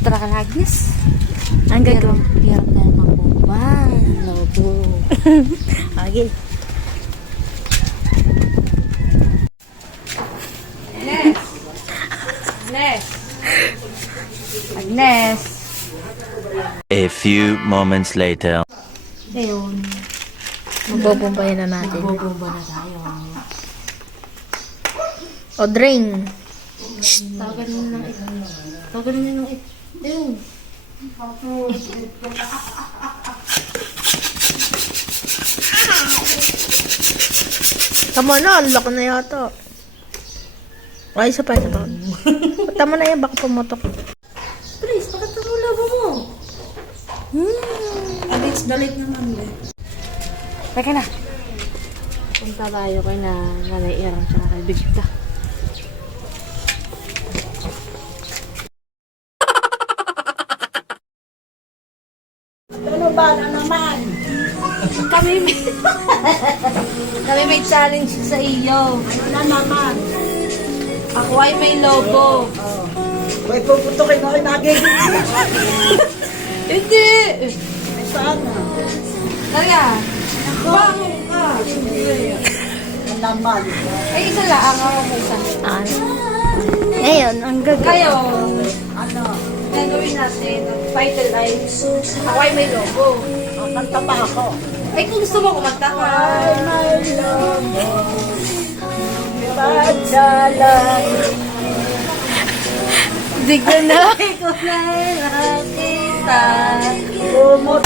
Tara ka lagis. Ang gagawin. Hirap tayo magbuban. Lobo. Okay. Agnes. A few moments later. Ayun. Magbubumbayan na natin. Bubumba na tayo. O, drain. Tawagan mo ng ito. Tawagan mo ng ito. Ayun. Tama na, unlock na yata. Ay, isa pa. Tama na yan, baka pumutok. Please, bakit ang labo mo? Alex, balik naman eh. Teka na. Punta tayo kay na Nanay Irang tsaka kay Bigta. Ano ba na naman? Kami may challenge sa iyo. Ano na naman? Ako ay may lobo. May puputukin ako naging. Hindi! Ay, sana. Kaya, Bangon ka. Ano naman? ay isa lang ako may isa. Ngayon, ang gagawin. Ngayon, Ano? gagawin natin ang title ay Ako ay may lobo. Kanta pa ako. Ay kung gusto mo kumanta ka. Ay, may lobo. Pagsalang. Hindi ko na. Ko na nakita. Umot.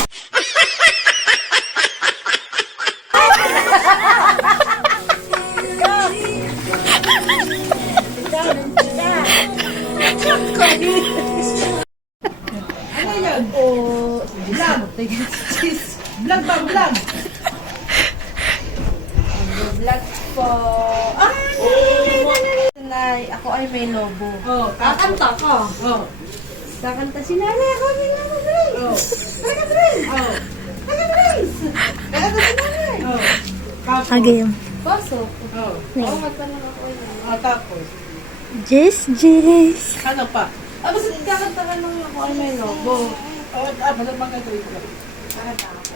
Vlog ba? Vlog? Vlog po. Nay, ako ay may lobo. Oh, Kakanta ka. oh. Kakanta si Nanay, ako ay may lobo. Oh. Talaga, Brace. Oh. Talaga, Brace. Talaga si Nanay. Oh. Tapos. Again. Pasok. Oh. Oo, magtanong ako yun. Ah, tapos. Jess. Ano pa? Ah, basta kakanta ka nung ako ay may lobo. Oh, ano bang gagawin ko?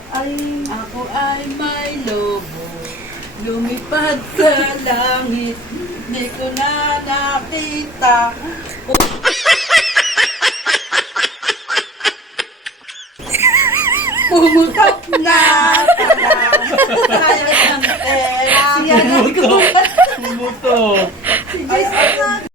Ay, Ako ay may lobo, lumipad sa langit, di ko na nakita. Pumutok na sayang ng pera. siya na. Pumutok. Si Jess na.